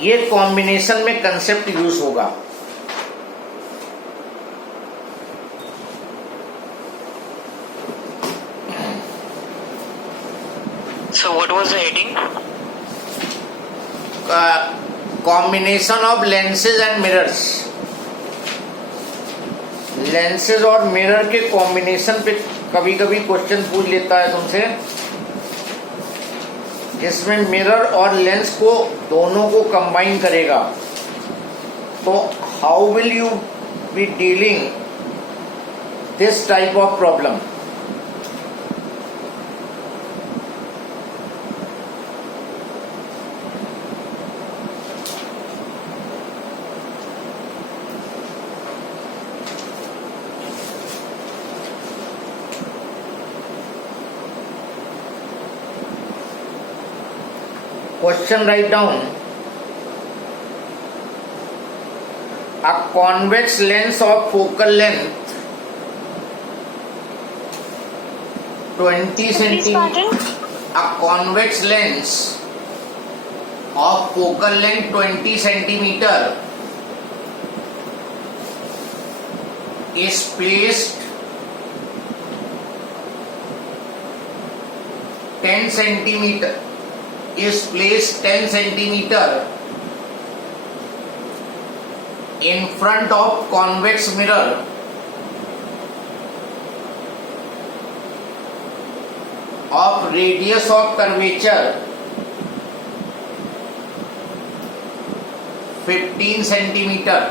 ये कॉम्बिनेशन में concept use होगा। So what was the heading? Combination of lenses and mirrors. Lenses और mirror के कॉम्बिनेशन पे कभी कभी क्वेश्चन पूछ लेता है तुमसे, जिसमें मिरर और लेंस को दोनों को कंबाइन करेगा। तो how will you be dealing this type of problem? Question, write down. A convex lens of focal length 20 centimeter. A convex lens of focal length 20 centimeter is placed 10 centimeter. Is placed 10 centimeter in front of convex mirror of radius of curvature 15 centimeter.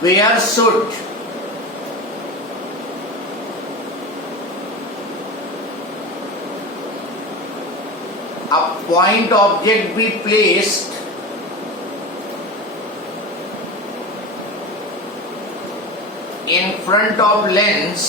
Where should a point object be placed in front of lens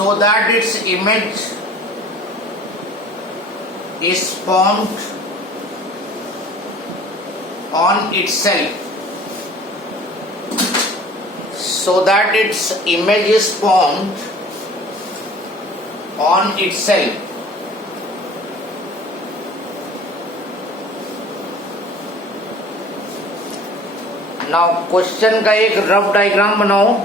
so that its image is formed on itself, so that its image is formed on itself. Now question का एक rough diagram बनाओ।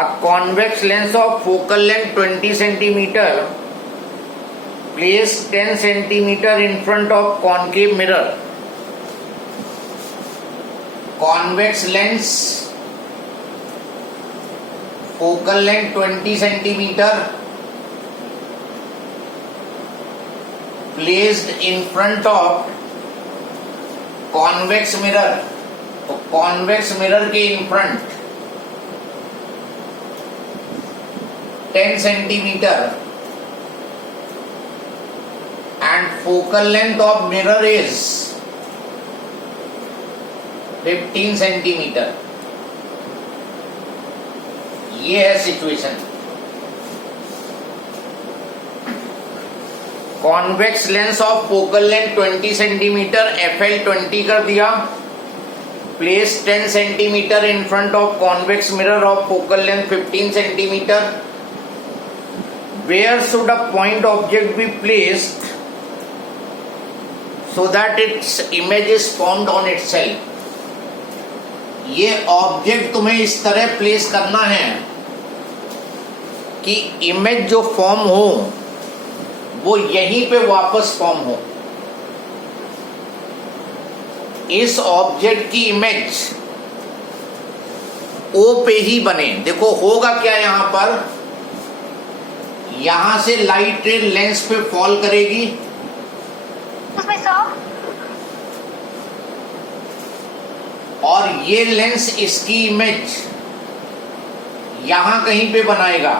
A convex lens of focal length 20 centimeter placed 10 centimeter in front of concave mirror. Convex lens, focal length 20 centimeter placed in front of convex mirror. तो convex mirror के in front 10 centimeter and focal length of mirror is 15 centimeter. ये है situation. Convex lens of focal length 20 centimetre FL 20 कर दिया, place 10 centimetre in front of convex mirror of focal length 15 centimetre. Where should a point object be placed so that its image is formed on itself? ये object तुम्हें इस तरह place करना है कि image जो फॉर्म हो वो यहीं पे वापस फॉर्म हो। इस ऑब्जेक्ट की इमेज ओ पे ही बने। देखो होगा क्या, यहां पर यहां से लाइट रे लेंस पे फॉल करेगी, और ये लेंस इसकी इमेज यहां कहीं पे बनाएगा।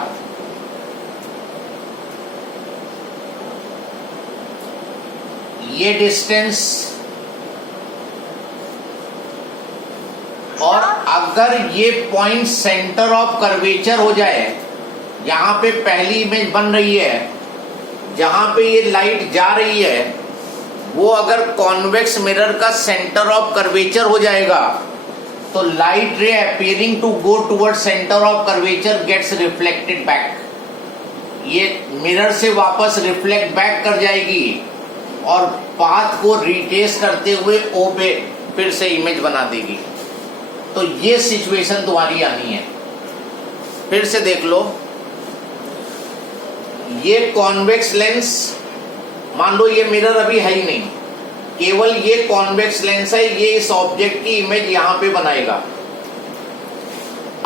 ये डिस्टेंस, और अगर ये पॉइंट सेंटर ऑफ कर्वेचर हो जाए, यहाँ पे पहली इमेज बन रही है, जहां पे ये लाइट जा रही है वो अगर कॉन्वेक्स मिरर का सेंटर ऑफ कर्वेचर हो जाएगा तो light ray appearing to go toward centre of curvature gets reflected back. ये मिरर से वापस रिफ्लेक्ट बैक कर जाएगी और पाथ को रिट्रेस करते हुए ओ पे फिर से इमेज बना देगी। तो ये सिचुएशन तुम्हारी आनी है। फिर से देख लो, ये कॉन्वेक्स लेंस, मान लो ये मिरर अभी है ही नहीं, केवल ये कॉन्वेक्स लेंस है, ये इस ऑब्जेक्ट की इमेज यहां पे बनाएगा।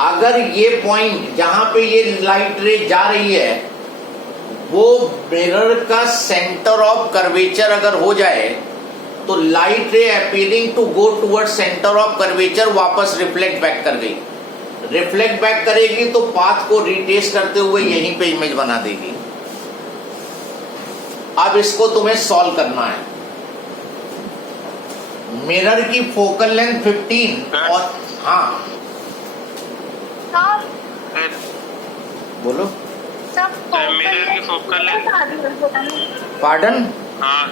अगर ये पॉइंट जहां पे ये लाइट रे जा रही है वो मिरर का सेंटर ऑफ कर्वेचर अगर हो जाए तो light ray appearing to go toward centre of curvature वापस रिफ्लेक्ट बैक कर गई। रिफ्लेक्ट बैक करेगी तो पाथ को रिट्रेस करते हुए यहीं पे इमेज बना देगी। अब इसको तुम्हें सॉल्व करना है। मिरर की फोकल लेंथ 15 और हाँ बोलो मिरर की फोकल लेंथ, पार्डन हाँ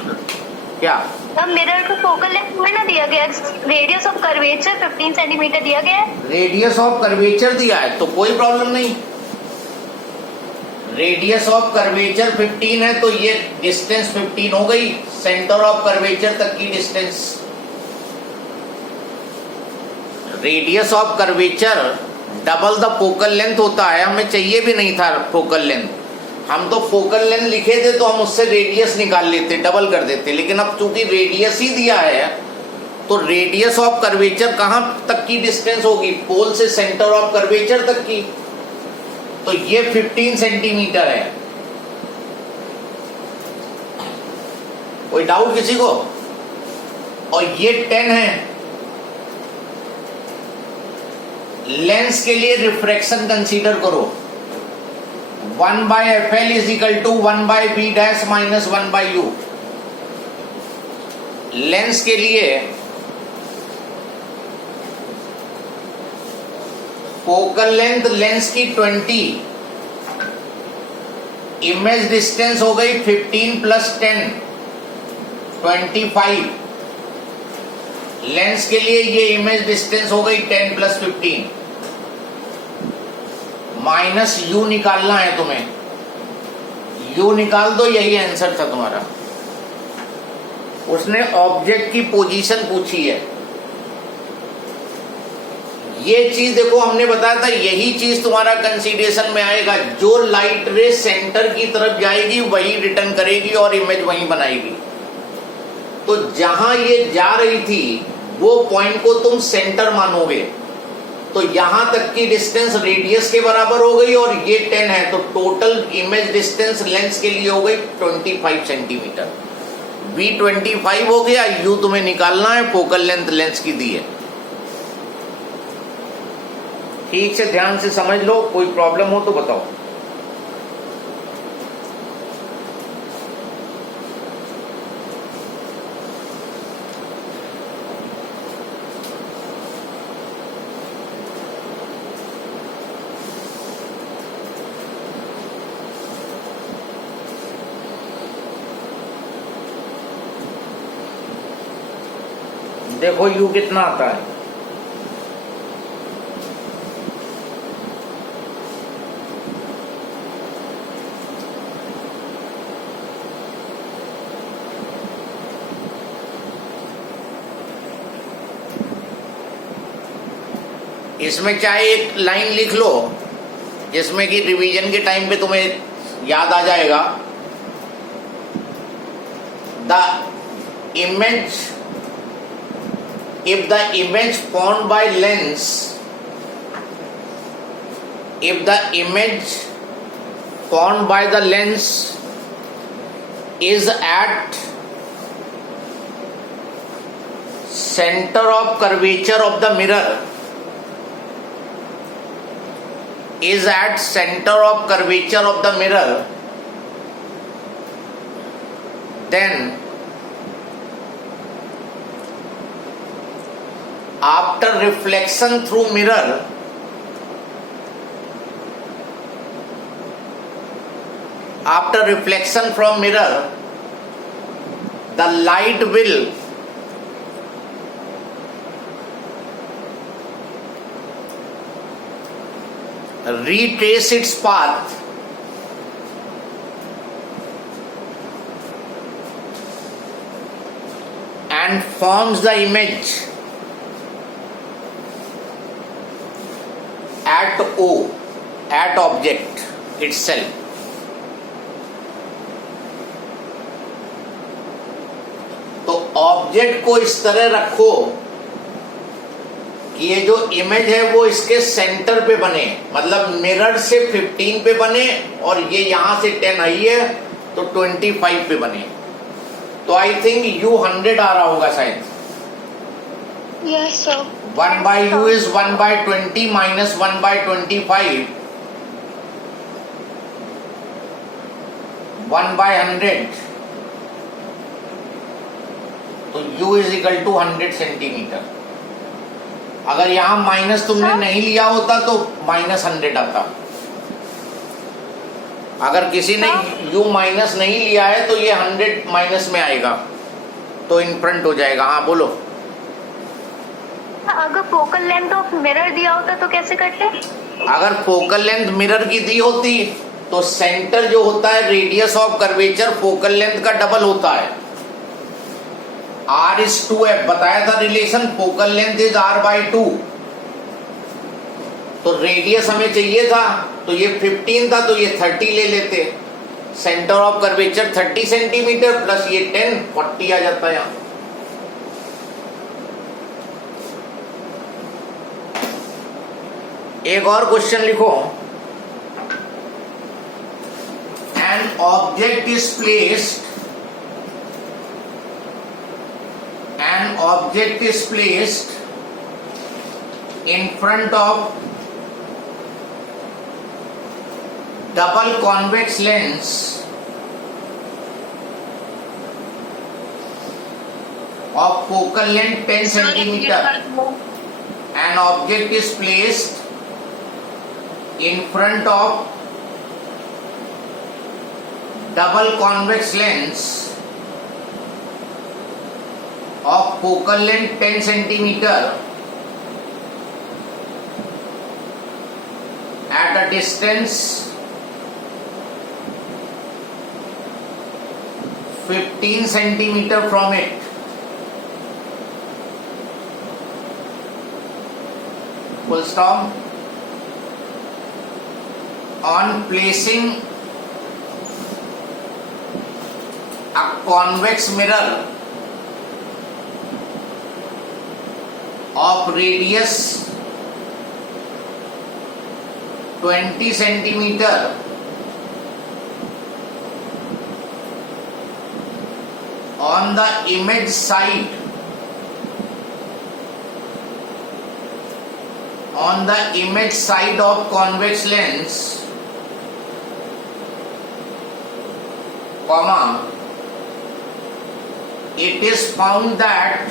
क्या अब मिरर को फोकल लेंथ में ना दिया गया, रेडियस ऑफ कर्वेचर 15 सेंटीमीटर दिया गया है। रेडियस ऑफ कर्वेचर दिया है तो कोई प्रॉब्लम नहीं। रेडियस ऑफ कर्वेचर 15 है तो ये डिस्टेंस 15 हो गई, सेंटर ऑफ कर्वेचर तक की distance. Radius of curvature double the focal length होता है। हमें चाहिए भी नहीं था फोकल लेंथ, हम तो फोकल लेंथ लिखे थे तो हम उससे रेडियस निकाल लेते, डबल कर देते, लेकिन अब चूंकि रेडियस ही दिया है तो रेडियस ऑफ कर्वेचर कहां तक की डिस्टेंस होगी, पोल से सेंटर ऑफ कर्वेचर तक की। तो ये 15 सेंटीमीटर है। कोई डाउट किसी को? और ये 10 है। लेंस के लिए रिफ्रैक्शन कंसीडर करो, 1/FL is equal to 1/B dash minus 1/U। Lens के लिए फोकल लेंथ लेंस की 20, इमेज डिस्टेंस हो गई 15 प्लस 10 25। लेंस के लिए ये इमेज डिस्टेंस हो गई 10 प्लस 15 माइनस यू निकालना है तुम्हें। यू निकाल दो, यही आंसर था तुम्हारा। उसने ऑब्जेक्ट की पोजीशन पूछी है। ये चीज देखो हमने बताया था, यही चीज तुम्हारा कंसीडरेशन में आएगा। जो लाइट रे सेंटर की तरफ जाएगी वही रिटर्न करेगी और इमेज वहीं बनाएगी। तो जहां ये जा रही थी वो पॉइंट को तुम सेंटर मानोगे, तो यहां तक की डिस्टेंस रेडियस के बराबर हो गई और ये 10 है, तो टोटल इमेज डिस्टेंस लेंस के लिए हो गई 25 सेंटीमीटर। V 25 हो गया। U तुम्हें निकालना है, फोकल लेंथ लेंस की दी है। ठीक से ध्यान से समझ लो, कोई प्रॉब्लम हो तो बताओ। देखो U कितना आता है। इसमें चाहे एक लाइन लिख लो जिसमें कि रिवीजन के टाइम पे तुम्हें याद आ जाएगा। The image, if the image formed by lens, if the image formed by the lens is at center of curvature of the mirror, is at center of curvature of the mirror, then after reflection through mirror, after reflection from mirror, the light will retrace its path and forms the image at O, at object itself. तो object को इस तरह रखो कि ये जो image है वो इसके सेंटर पे बने, मतलब मिरर से 15 पे बने और ये यहां से 10 आई है तो 25 पे बने। तो आई थिंक U 100 आ रहा होगा शायद। Yes sir. 1 by U is 1 by 20 minus 1 by 25, 1 by 100, तो U is equal to 100 centimetre. अगर यहां माइनस तुमने नहीं लिया होता तो -100 आता। अगर किसी ने U माइनस नहीं लिया है तो ये 100 माइनस में आएगा, तो इन फ्रंट हो जाएगा। हाँ बोलो। अगर फोकल लेंथ ऑफ मिरर दिया होता तो कैसे करते? अगर फोकल लेंथ मिरर की दी होती तो सेंटर जो होता है radius of curvature focal length का डबल होता है। R/2F बताया था relation, focal length is R/2। तो रेडियस हमें चाहिए था तो ये 15 था तो ये 30 ले लेते। Centre of curvature 30 centimetre plus ये 10, 40 आ जाता है यहाँ। एक और क्वेश्चन लिखो। An object is placed, an object is placed in front of double convex lens of focal length 10 centimeter. An object is placed in front of double convex lens of focal length 10 centimeter at a distance 15 centimeter from it. Full stop. On placing a convex mirror of radius 20 centimeter on the image side, on the image side of convex lens, comma, it is found that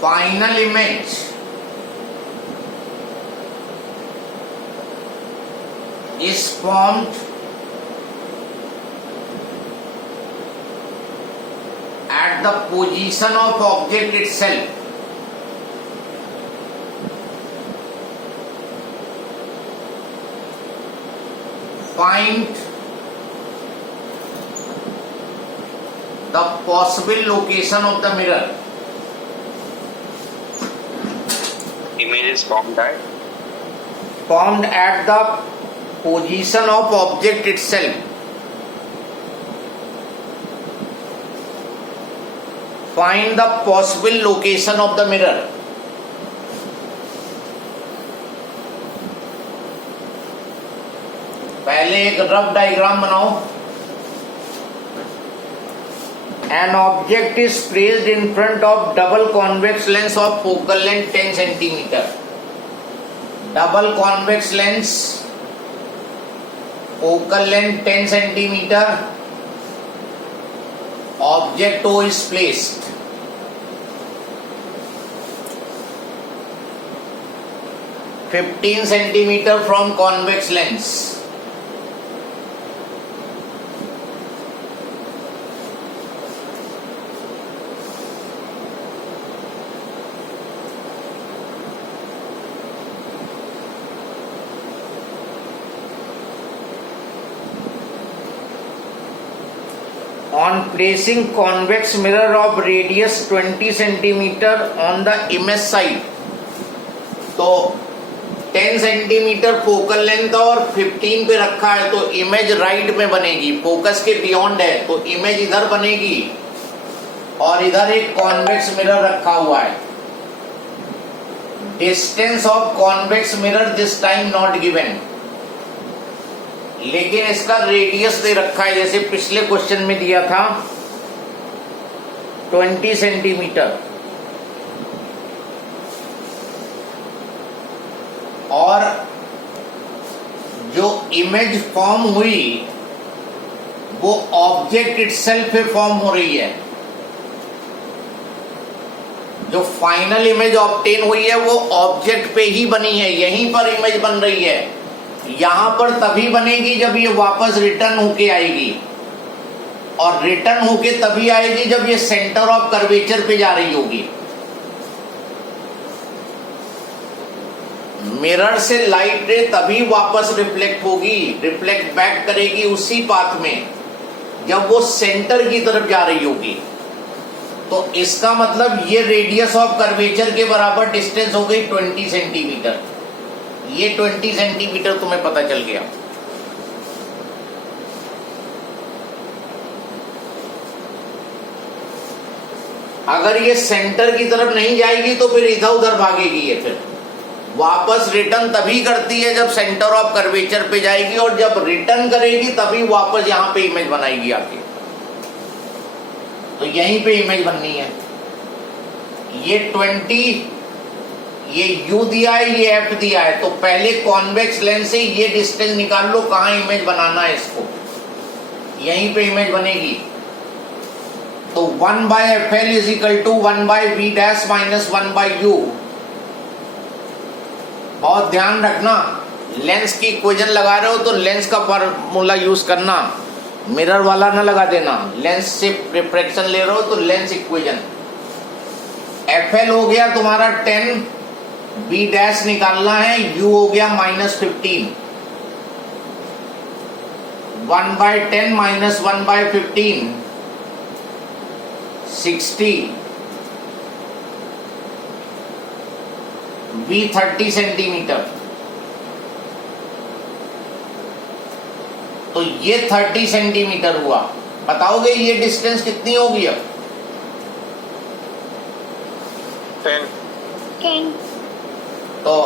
final image is formed at the position of object itself. Find the possible location of the mirror. Image is formed at the position of object itself. Find the possible location of the mirror. पहले एक rough diagram बनाओ। An object is placed in front of double convex lens of focal length 10 centimeter. Double convex lens, focal length 10 centimeter. object O is placed. (15 centimeter from convex lens. On placing convex mirror of radius 20 centimeter on the image side, तो 10 centimetre focal length और 15 पे रखा है तो image right में बनेगी, focus के beyond है तो इमेज इधर बनेगी और इधर एक कॉन्वेक्स मिरर रखा हुआ है. Distance of convex mirror this time not given, लेकिन इसका रेडियस दे रखा है जैसे पिछले क्वेश्चन में दिया था 20 सेंटीमीटर. और जो इमेज फॉर्म हुई वो ऑब्जेक्ट इटसेल्फ पे फॉर्म हो रही है. जो फाइनल इमेज ऑब्टेन हुई है वो ऑब्जेक्ट पे ही बनी है, यहीं पर इमेज बन रही है. यहां पर तभी बनेगी जब ये वापस रिटर्न होके आएगी, और रिटर्न होके तभी आएगी जब ये सेंटर ऑफ कर्वेचर पे जा रही होगी. मिरर से लाइट रे तभी वापस रिफ्लेक्ट होगी, रिफ्लेक्ट बैक करेगी उसी पाथ में जब वो सेंटर की तरफ जा रही होगी. तो इसका मतलब ये रेडियस ऑफ कर्वेचर के बराबर डिस्टेंस हो गई 20 सेंटीमीटर. ये 20 सेंटीमीटर तुम्हें पता चल गया. अगर ये सेंटर की तरफ नहीं जाएगी तो फिर इधर उधर भागेगी. ये फिर वापस रिटर्न तभी करती है जब सेंटर ऑफ कर्वेचर पे जाएगी, और जब रिटर्न करेगी तभी वापस यहां पे इमेज बनाएगी आके. तो यहीं पे इमेज बननी है. ये 20, ये u दिया है, ये f दिया है, तो पहले कॉन्वेक्स लेंस से ये डिस्टेंस निकाल लो कहां इमेज बनाना है इसको. यहीं पे इमेज बनेगी. तो 1/fl is equal to 1/v dash minus 1/u. बहुत ध्यान रखना, लेंस की इक्वेशन लगा रहे हो तो लेंस का फॉर्मूला यूज करना, मिरर वाला ना लगा देना. लेंस से रिफ्रैक्शन ले रहे हो तो लेंस इक्वेशन. fl हो गया तुम्हारा 10, b डैश निकालना है, u हो गया -15. 1/10 माइनस 1/15 60. b 30 centimetre. तो ये 30 सेंटीमीटर हुआ. बताओगे ये डिस्टेंस कितनी होगी अब? 10. तो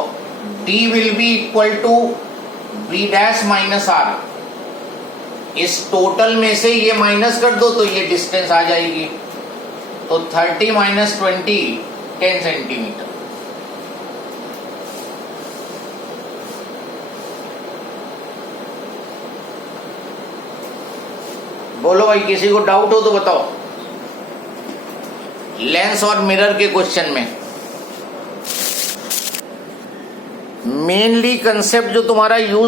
d will be equal to b dash minus r. इस टोटल में से ये माइनस कर दो तो ये डिस्टेंस आ जाएगी. तो 30 माइनस 20 10 सेंटीमीटर. बोलो भाई, किसी को डाउट हो तो बताओ. लेंस और मिरर के क्वेश्चन में मेनली कंसेप्ट जो तुम्हारा यूज